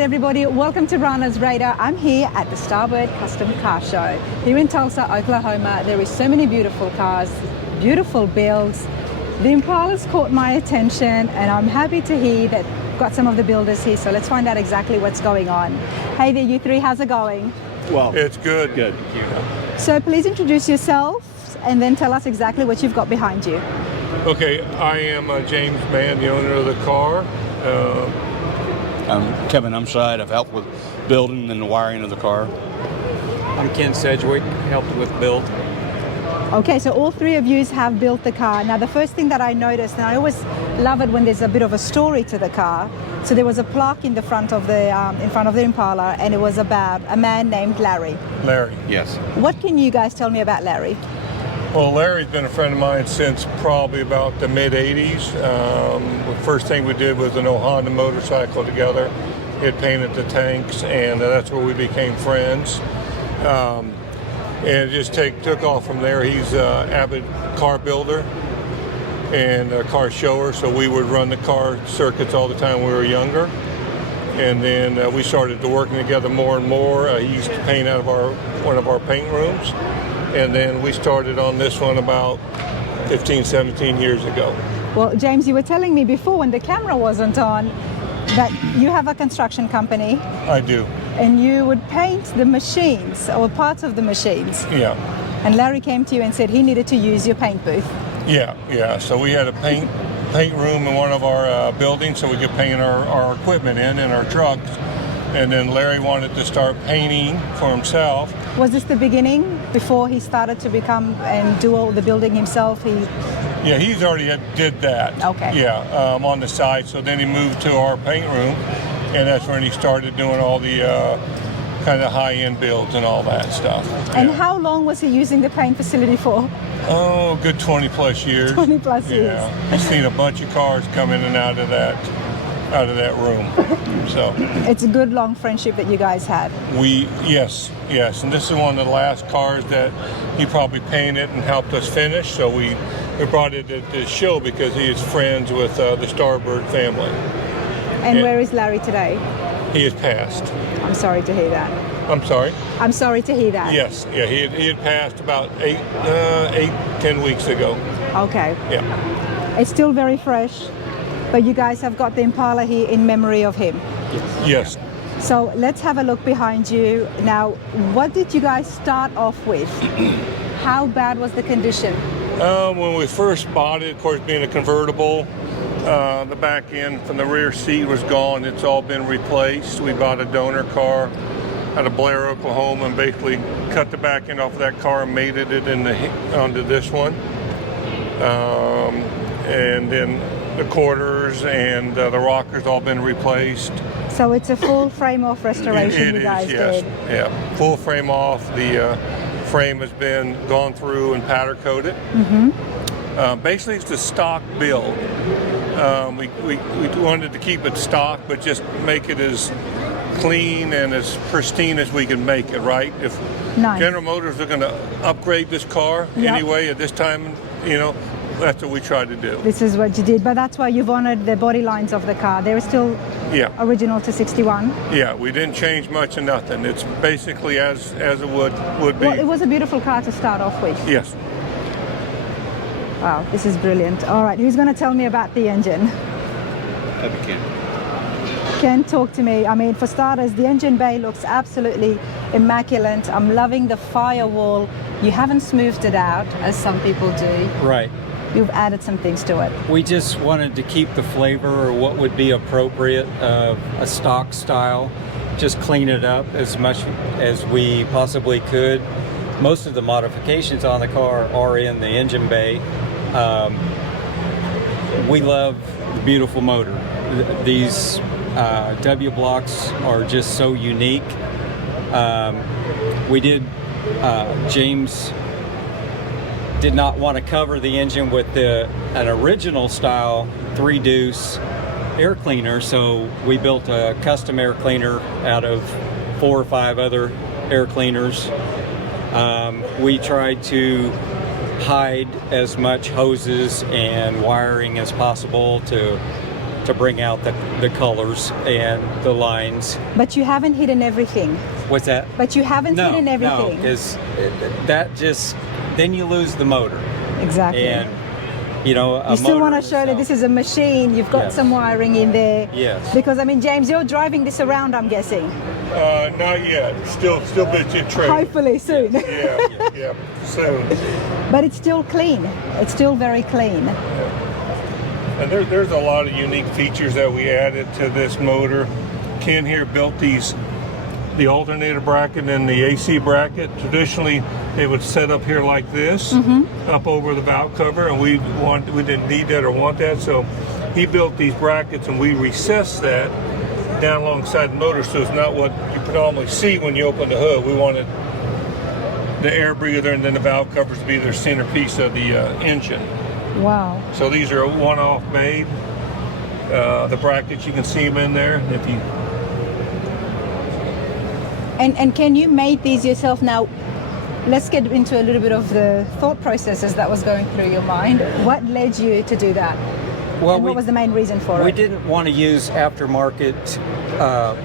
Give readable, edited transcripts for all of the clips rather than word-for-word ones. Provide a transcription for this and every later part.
Everybody, welcome to Rana's Radar. I'm here at the Starboard Custom Car Show here in Tulsa, Oklahoma. There is so many beautiful cars, beautiful builds. The Impala's caught my attention, and I'm happy to hear that we've got some of the builders here. So let's find out exactly what's going on. Hey there, you three. How's it going? Well, it's good. Good. So please introduce yourselves and then tell us exactly what you've got behind you. Okay, I am James Mann, the owner of the car. I'm Kevin Umside. I've helped with building and the wiring of the car. I'm Ken Sedgwick, helped with build. Okay, so all three of you have built the car. Now, the first thing that I noticed, and I always love it when there's a bit of a story to the car. So there was a plaque in the front of the Impala, and it was about a man named Larry. Larry. Yes. What can you guys tell me about Larry? Well, Larry's been a friend of mine since probably about the mid-'80s. The first thing we did was an old Honda motorcycle together. He had painted the tanks, and that's where we became friends. And it just took off from there. He's an avid car builder and a car shower, so we would run the car circuits all the time when we were younger. And then we started to working together more and more. He used to paint out of one of our paint rooms. And then we started on this one about 15, 17 years ago. Well, James, you were telling me before when the camera wasn't on that you have a construction company. I do. And you would paint the machines or parts of the machines. Yeah. And Larry came to you and said he needed to use your paint booth. Yeah. So we had a paint room in one of our buildings so we could paint our equipment in our trucks. And then Larry wanted to start painting for himself. Was this the beginning before he started to become and do all the building himself? Yeah, he's already did that. Okay. Yeah, on the side. So then he moved to our paint room, and that's when he started doing all the kind of high-end builds and all that stuff. And yeah. how long was he using the paint facility for? Oh, good 20 plus years. 20 plus years. Yeah, he's seen a bunch of cars come in and out of that room. So it's a good long friendship that you guys had. Yes, and this is one of the last cars that he probably painted and helped us finish. So we brought it to the show because he is friends with the Starboard family. And where is Larry today? He has passed. I'm sorry to hear that. I'm sorry? I'm sorry to hear that. Yes, yeah, he had passed about 10 weeks ago. Okay. Yeah. It's still very fresh. But you guys have got the Impala here in memory of him. Yes. So let's have a look behind you. Now, what did you guys start off with? How bad was the condition? When we first bought it, of course, being a convertible, the back end from the rear seat was gone. It's all been replaced. We bought a donor car out of Blair, Oklahoma, and basically cut the back end off of that car and mated it onto this one. And then the quarters and the rockers all been replaced. So it's a full frame off restoration you guys did? Yeah, full frame off. The frame has been gone through and powder coated. Mm-hmm. Basically, it's the stock build. We wanted to keep it stock, but just make it as clean and as pristine as we can make it, right? If nice. General Motors are going to upgrade this car anyway at this time, that's what we tried to do. This is what you did, but that's why you've honored the body lines of the car. They're still original to 61. Yeah, we didn't change much of nothing. It's basically as it would be. Well, it was a beautiful car to start off with. Yes. Wow, this is brilliant. All right, who's going to tell me about the engine? That'd be Ken. Ken, talk to me. I mean, for starters, the engine bay looks absolutely immaculate. I'm loving the firewall. You haven't smoothed it out, as some people do. Right. You've added some things to it. We just wanted to keep the flavor or what would be appropriate of a stock style. Just clean it up as much as we possibly could. Most of the modifications on the car are in the engine bay. We love the beautiful motor. These W blocks are just so unique. James did not want to cover the engine with an original style 3-deuce air cleaner, so we built a custom air cleaner out of 4 or 5 other air cleaners. We tried to hide as much hoses and wiring as possible to to bring out the colors and the lines. But you haven't hidden everything. What's that? But you haven't hidden No, everything. because that just, then you lose the motor. Exactly. And, you know, you still want to show that this is a machine. You've got Yes. some wiring in there. Yes. Because, I mean, James, you're driving this around, I'm guessing. Not yet. Still bit in trade. Hopefully soon. Yeah, soon. But it's still clean. It's still very clean. And there's a lot of unique features that we added to this motor. Ken here built the alternator bracket and the AC bracket. Traditionally, they would set up here like this, up over the valve cover, and we didn't need that or want that, so he built these brackets, and we recessed that down alongside the motor, so it's not what you predominantly see when you open the hood. We wanted the air breather and then the valve covers to be the centerpiece of the engine. Wow. So these are one-off made. The brackets, you can see them in there. If you And can you make these yourself now? Let's get into a little bit of the thought processes that was going through your mind. What led you to do that? Well, and what was the main reason for it? We didn't want to use aftermarket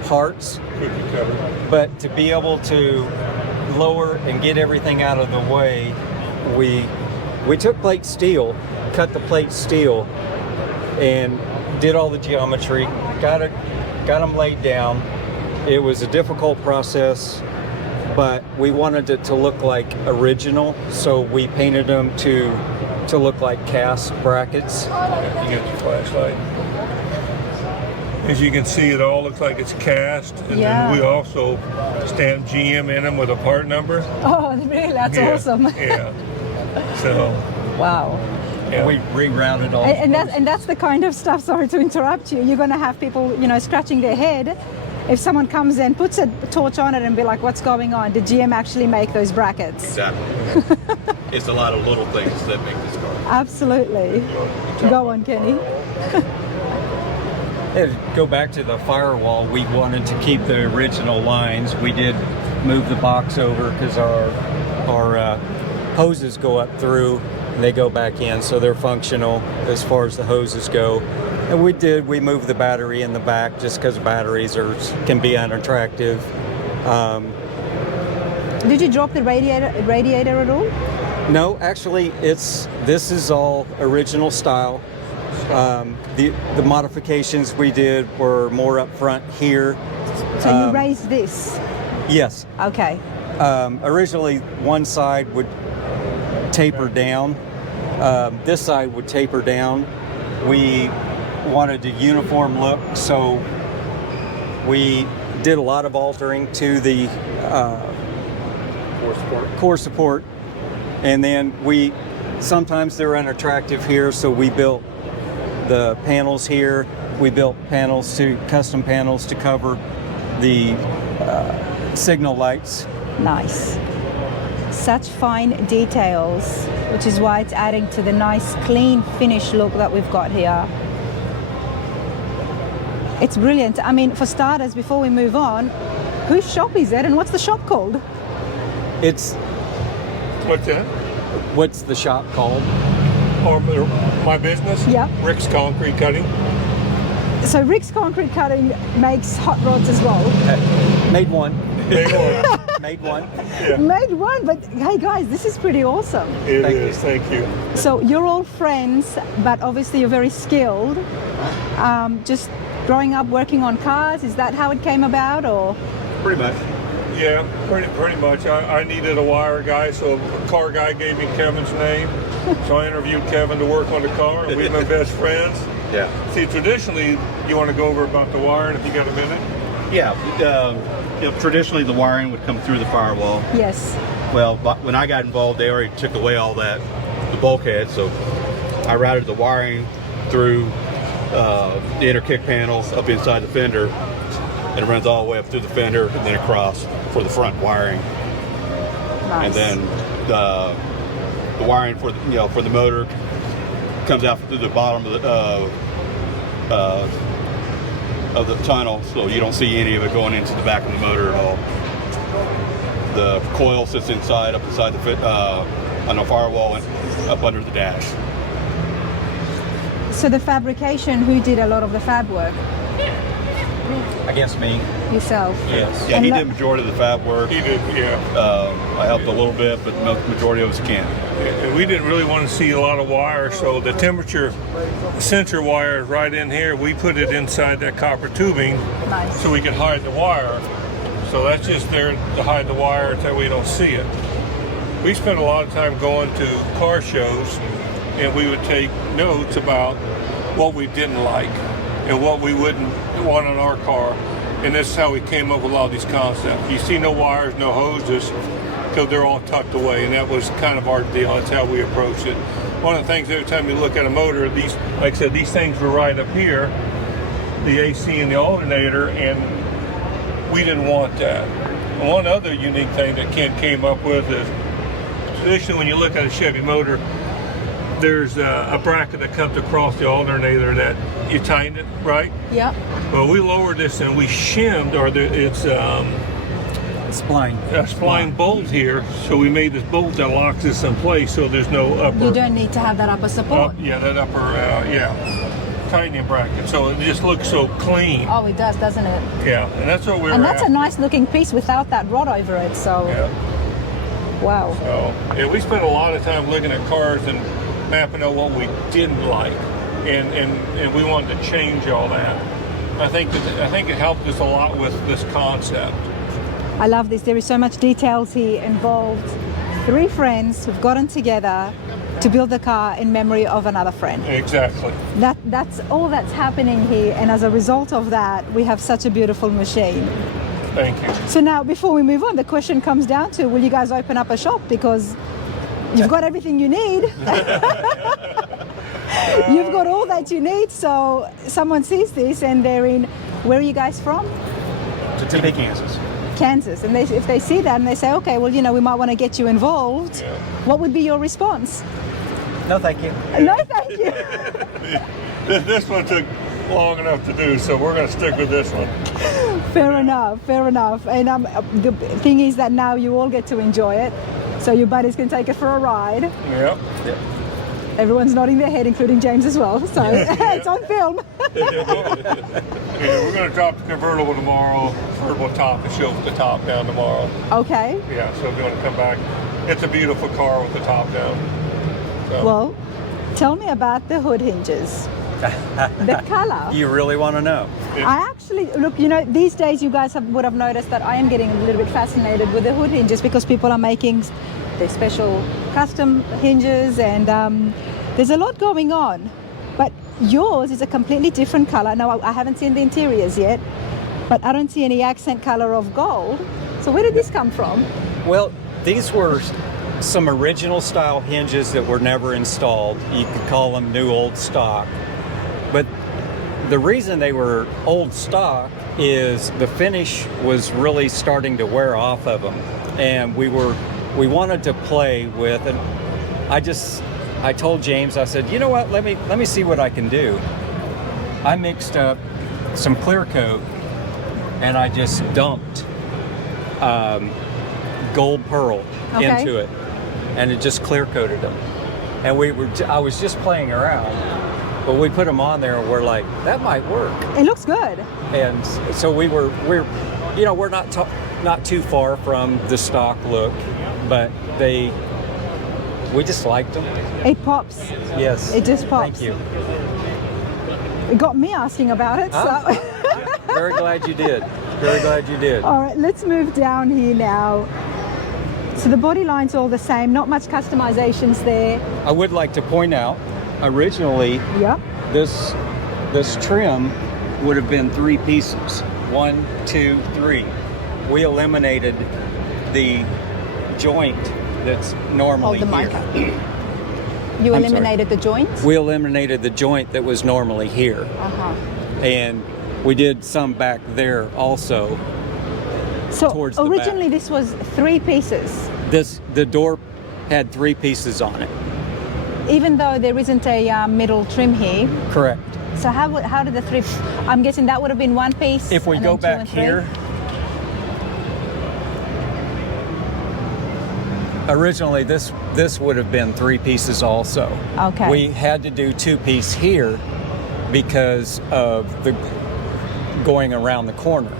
parts, cookie cutter. but to be able to lower and get everything out of the way, we took plate steel, cut the plate steel, and did all the geometry, got them laid down. It was a difficult process, but we wanted it to look like original, so we painted them to look like cast brackets. You get your flashlight. As you can see, it all looks like it's cast, and then we also stamped GM in them with a part number. Oh, really? That's awesome. Yeah. So. Wow. Yeah. We rerouted all. And that's the kind of stuff. Sorry to interrupt you. You're going to have people, you know, scratching their head. If someone comes in, puts a torch on it, and be like, "What's going on? Did GM actually make those brackets?" Exactly. It's a lot of little things that make this car. Absolutely. Go on, Kenny. Go back to the firewall. We wanted to keep the original lines. We did move the box over because our hoses go up through and they go back in, so they're functional as far as the hoses go. And we moved the battery in the back just because batteries can be unattractive. Did you drop the radiator at all? No, actually, this is all original style. The modifications we did were more up front here. So you raised this? Yes. Okay. Originally, one side would taper down. This side would taper down. We wanted a uniform look, so we did a lot of altering to the core support, and then sometimes they're unattractive here, so we built the panels here. We built custom panels to cover the signal lights. Nice. Such fine details, which is why it's adding to the nice clean finish look that we've got here. It's brilliant. I mean, for starters, before we move on, whose shop is it and what's the shop called? What's that? What's the shop called? Or my business? Yeah. Rick's Concrete Cutting. So Rick's Concrete Cutting makes hot rods as well. Made one. Made one. Made one. Yeah. Made one, but hey guys, this is pretty awesome. It is. Thank you. So you're all friends, but obviously you're very skilled. Just growing up working on cars, is that how it came about, or? Pretty much. Yeah, pretty much. I needed a wire guy, so a car guy gave me Kevin's name. So I interviewed Kevin to work on the car, and we've been best friends. Yeah. See, traditionally, you want to go over about the wiring if you got a minute? Yeah. Traditionally, the wiring would come through the firewall. Yes. Well, when I got involved, they already took away all that, the bulkhead, so I routed the wiring through the inner kick panels up inside the fender, and it runs all the way up through the fender and then across for the front wiring. Nice. And then the wiring for the motor comes out through the bottom of the tunnel, so you don't see any of it going into the back of the motor at all. The coil sits up inside on the firewall and up under the dash. So the fabrication, who did a lot of the fab work? Against me. Yourself? Yes. Yeah, And he lo- did majority of the fab work. He did, yeah. I helped a little bit, but majority of us can't. And we didn't really want to see a lot of wire, so the temperature sensor wire is right in here. We put it inside that copper tubing Nice. so we can hide the wire. So that's just there to hide the wire so we don't see it. We spent a lot of time going to car shows, and we would take notes about what we didn't like and what we wouldn't want on our car. And this is how we came up with a lot of these concepts. You see no wires, no hoses, because they're all tucked away, and that was kind of our deal. That's how we approached it. One of the things, every time you look at a motor, these, like I said, these things were right up here, the AC and the alternator, and we didn't want that. And one other unique thing that Kent came up with is, traditionally when you look at a Chevy motor, there's a bracket that comes across the alternator that you tighten it, right? Yep. Well, we lowered this and we shimmed, or it's Spline. a spline bolt here, so we made this bolt that locks this in place, so there's no upper. You don't need to have that upper support. Yeah, that upper, tightening bracket. So it just looks so clean. Oh, it does, doesn't it? Yeah, and that's what we're And that's a at. nice looking piece without that rod over it. So, Yeah. wow. So yeah, we spent a lot of time looking at cars and mapping out what we didn't like, and we wanted to change all that. I think it helped us a lot with this concept. I love this. There is so much details here involved. 3 friends who've gotten together to build the car in memory of another friend. Exactly. That's all that's happening here, and as a result of that, we have such a beautiful machine. Thank you. So now, before we move on, the question comes down to, will you guys open up a shop? Because you've got everything you need. You've got all that you need, so someone sees this and they're in, where are you guys from? To Kansas. Kansas. And if they see that and they say, okay, well, we might want to get you involved, Yeah. what would be your response? No, thank you. No, thank you. This one took long enough to do, so we're going to stick with this one. Fair enough, fair enough. And the thing is that now you all get to enjoy it, so your buddies can take it for a ride. Yep. Everyone's nodding their head, including James as well, so it's on film. Yeah, we're going to drop the convertible tomorrow. Convertible top, and show the top down tomorrow. Okay, Yeah, so we're going to come back. It's a beautiful car with the top down. So, well, tell me about the hood hinges. The color. You really want to know? I actually, look, these days you guys would have noticed that I am getting a little bit fascinated with the hood hinges because people are making their special custom hinges, and there's a lot going on. But yours is a completely different color. Now, I haven't seen the interiors yet, but I don't see any accent color of gold. So where did this come from? Well, these were some original style hinges that were never installed. You could call them new old stock. But the reason they were old stock is the finish was really starting to wear off of them. And we wanted to play with, and I told James, I said, you know what, let me see what I can do. I mixed up some clear coat and I just dumped gold pearl into it, and it just clear coated them. And I was just playing around, but we put them on there and we're like, that might work. It looks good. And so we're not too far from the stock look, but we just liked them. It pops. Yes. It just pops. Thank you. It got me asking about it. Huh? So. Very glad you did. Very glad you did. All right, let's move down here now. So the body line's all the same, not much customizations there. I would like to point out, originally, Yep. this trim would have been 3 pieces. 1, 2, 3. We eliminated the joint that's normally Hold the mic here. up. You I'm eliminated the joints? We eliminated the joint that was normally here. Uh-huh. And we did some back there also. So Towards the originally back. this was 3 pieces, The door had 3 pieces on it. even though there isn't a middle trim here. Correct. So how did the 3? I'm guessing that would have been 1 piece. If we and go then 2 back and 3? here, Originally, this would have been 3 pieces also. Okay. We had to do 2-piece here because of the going around the corner.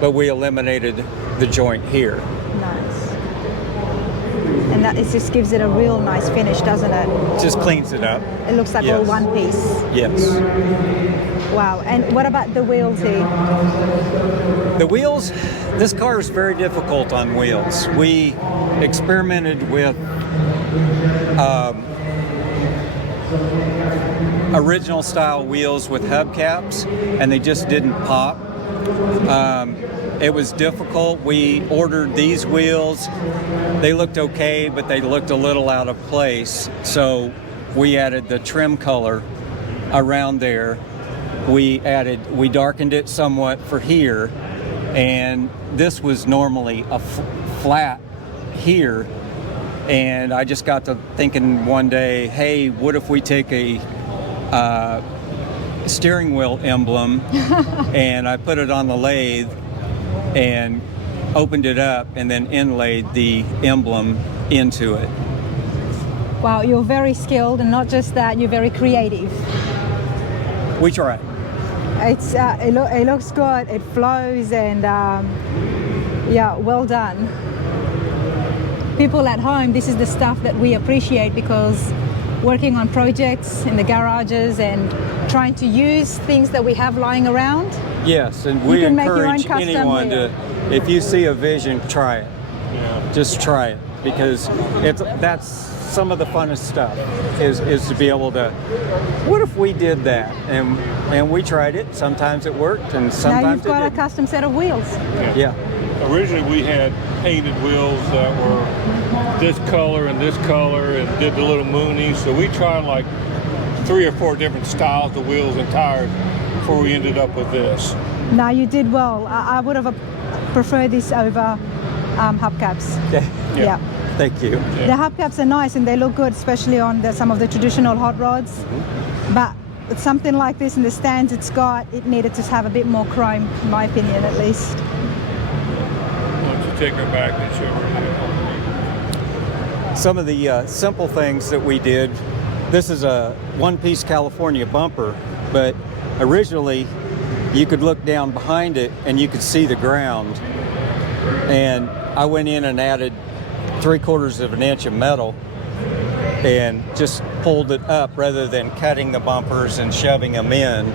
But we eliminated the joint here. Nice. And that it just gives it a real nice finish, doesn't it? Just cleans it up. It looks like Yes. all one piece. Yes. Wow. And what about the wheels here? The wheels, this car is very difficult on wheels. We experimented with original style wheels with hubcaps, and they just didn't pop. It was difficult. We ordered these wheels. They looked okay, but they looked a little out of place. So we added the trim color around there. We darkened it somewhat for here, and this was normally a flat here. And I just got to thinking one day, hey, what if we take a steering wheel emblem and I put it on the lathe and opened it up and then inlaid the emblem into it. Wow, you're very skilled, and not just that, you're very creative. We tried. It looks good, it flows, and yeah, well done. People at home, this is the stuff that we appreciate, because working on projects in the garages and trying to use things that we have lying around. Yes, and we can make your own encourage custom anyone wheel. to, if you see a vision, try it. Yeah. Just try it, because that's some of the funnest stuff is to be able to, what if we did that? And we tried it. Sometimes it worked, and Now sometimes you've got it a didn't. custom set of wheels. Yeah. Originally, we had painted wheels that were this color and did the little moonies. So we tried like 3 or 4 different styles of wheels and tires before we ended up with this. Now you did well. I would have preferred this over hubcaps. Yeah. Thank you. The hubcaps are nice and they look good, especially on some of the traditional hot rods. But with something like this in the stands it needed to have a bit more chrome, in my opinion at least. Why don't you take her back and show her? Some of the simple things that we did, this is a 1-piece California bumper, but originally you could look down behind it and you could see the ground. And I went in and added 3/4 of an inch of metal and just pulled it up rather than cutting the bumpers and shoving them in.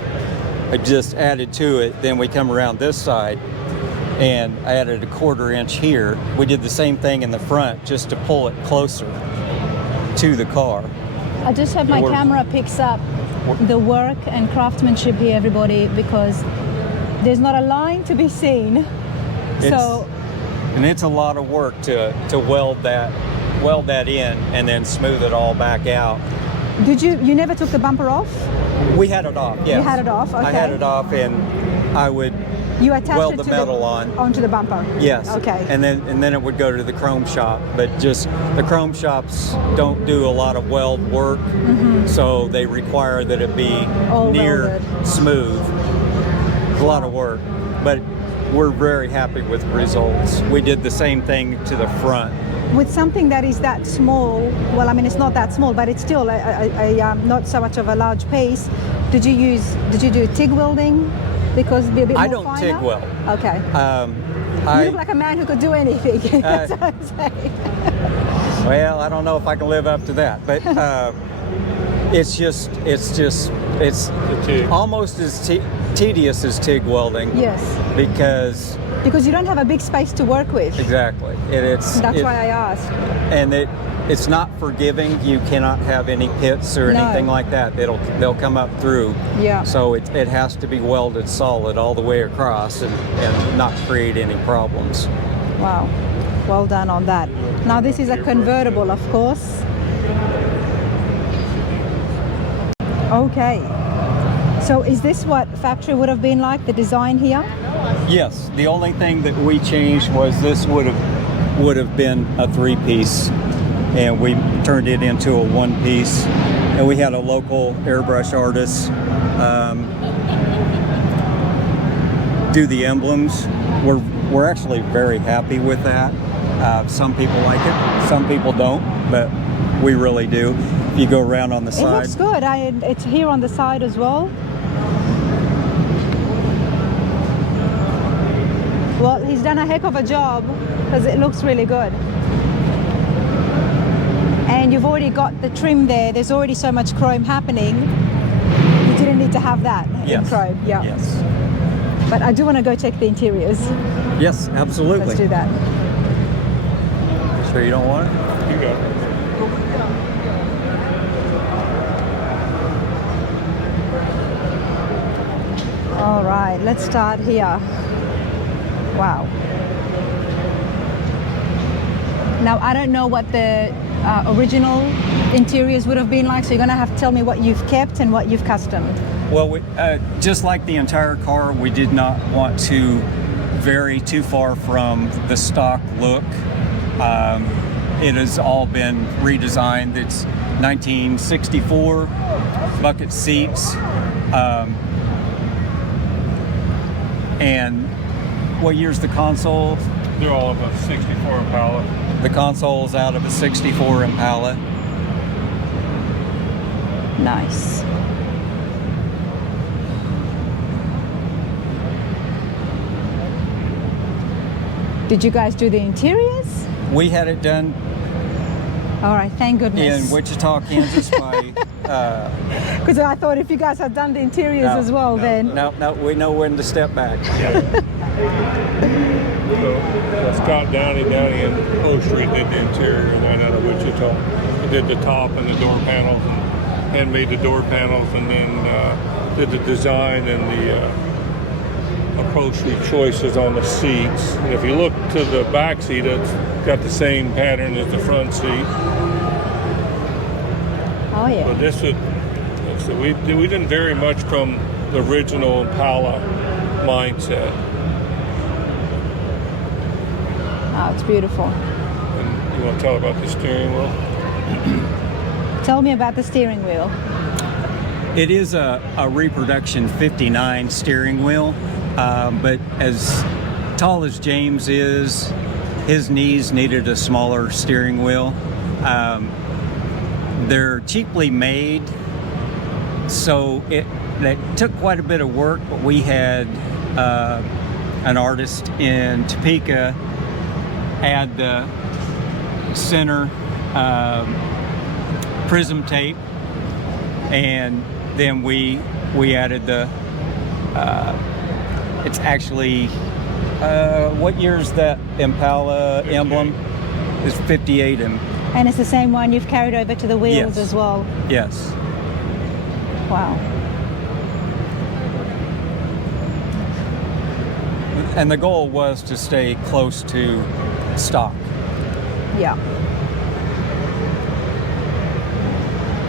I just added to it. Then we come around this side and I added a 1/4 inch here. We did the same thing in the front just to pull it closer to the car. I just hope my camera picks up the work and craftsmanship here, everybody, because there's not a line to be seen. And it's a lot of work to weld that in and then smooth it all back out. You never took the bumper off? We had it off, yes. You had it off, okay. I had it off, and I would You attached weld it the to metal onto the bumper? Yes. Okay. And then it would go to the chrome shop, but just the chrome shops don't do a lot of weld work, so they require that it be All near welded. smooth. It's a lot of work, but we're very happy with the results. We did the same thing to the front. With something that is that small, well, I mean, it's not that small, but it's still not so much of a large piece. Did you do TIG welding? Because it'd be a bit more I don't finer? TIG weld. Okay. You look like a man who could do anything. That's what I'm saying. Well, I don't know if I can live up to that, but it's almost as tedious as TIG welding. Yes. Because you don't have a big space to work with. Exactly. That's why I asked. And it's not forgiving. You cannot have any pits or anything like that. They'll come up through. Yeah. So it has to be welded solid all the way across and not create any problems. Wow. Well done on that. Now this is a convertible, of course. Okay. So is this what factory would have been like, the design here? Yes. The only thing that we changed was this would have been a 3-piece, and we turned it into a 1-piece. And we had a local airbrush artist do the emblems. We're actually very happy with that. Some people like it, some people don't, but we really do. If you go around on the It side. looks good. It's here on the side as well. Well, he's done a heck of a job because it looks really good. And you've already got the trim there. There's already so much chrome happening. You didn't need to have that in chrome. Yeah. Yes. But I do want to go check the interiors. Yes, absolutely. Let's do that. Sure you don't want it? You got it. All right, let's start here. Wow. Now, I don't know what the original interiors would have been like, so you're going to have to tell me what you've kept and what you've customed. Well, just like the entire car, we did not want to vary too far from the stock look. It has all been redesigned. It's 1964 bucket seats. And what year's the console? They're all of a 64 Impala. The console's out of a 64 Impala. Nice. Did you guys do the interiors? We had it done All right, thank goodness. in Wichita, Kansas by... Because I thought if you guys had done the interiors as well, then... No, we know when to step back. So Scott Downey and O Street did the interior right out of Wichita. He did the top and the door panels and handmade the door panels, and then did the design and the upholstery choices on the seats. And if you look to the back seat, it's got the same pattern as the front seat. Oh yeah. But this would, so we didn't vary much from the original Impala mindset. Oh, it's beautiful. And you want to tell about the steering wheel? Tell me about the steering wheel. It is a reproduction 59 steering wheel, but as tall as James is, his knees needed a smaller steering wheel. They're cheaply made, so it took quite a bit of work, but we had an artist in Topeka add the center prism tape, and then we added the it's actually what year's that Impala 58. emblem? Is 58 And it's the same one you've carried over to the wheels Yes. as well. yes. Wow. And the goal was to stay close to stock. Yeah.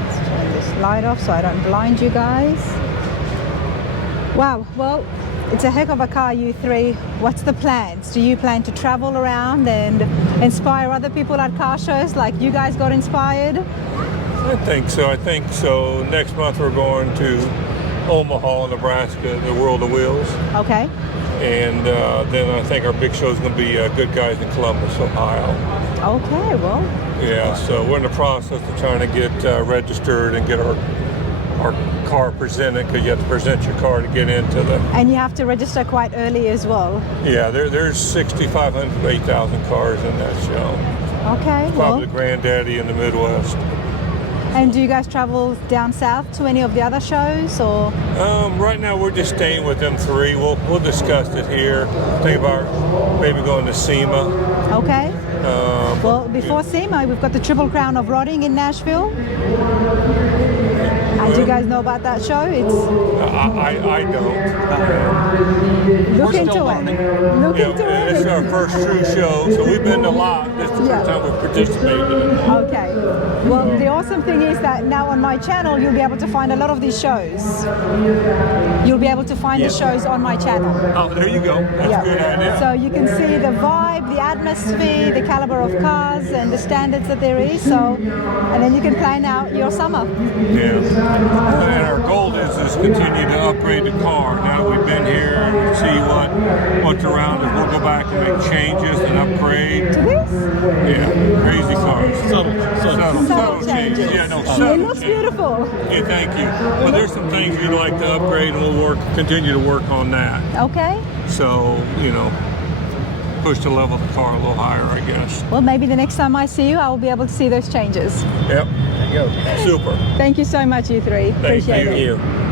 Let's turn this light off so I don't blind you guys. Wow, well, it's a heck of a car, you three. What's the plans? Do you plan to travel around and inspire other people at car shows like you guys got inspired? I think so. Next month we're going to Omaha, Nebraska, the World of Wheels. Okay. And then I think our big show is going to be Good Guys in Columbus, Ohio. Okay, well, Yeah, so we're in the process of trying to get registered and get our car presented, because you have to present your car to get into the... and you have to register quite early as well. Yeah, there's 6,500 to 8,000 cars in that show. Okay, well. Probably the granddaddy in the Midwest. And do you guys travel down south to any of the other shows, or? Right now we're just staying with them three. We'll discuss it here. Think about maybe going to SEMA. Okay. Well, before SEMA, we've got the Triple Crown of Rodding in Nashville. And do you guys know about that show? It's I don't. look into it. Look Yeah, into it's it. our first true show, so we've been to a lot. This is the Yeah. first time we've participated in it. Okay. Well, the awesome thing is that now on my channel, you'll be able to find a lot of these shows. You'll be able to find the shows on my channel. Oh, there you go. That's a good idea. So you can see the vibe, the atmosphere, the caliber of cars and the standards that there is. So, and then you can plan out your summer. Yeah. And our goal is continue to upgrade the car. Now that we've been here and see what's around us, we'll go back and make changes and upgrade. To this? Yeah, crazy cars. Subtle changes. Yeah, no, It subtle looks changes. beautiful. Yeah, thank you. But there's some things we'd like to upgrade, and we'll continue to work on that. Okay. So, push the level of the car a little higher, I guess. Well, maybe the next time I see you, I will be able to see those changes. Yep. Super. Thank you so much, you three. Thank Appreciate you. it.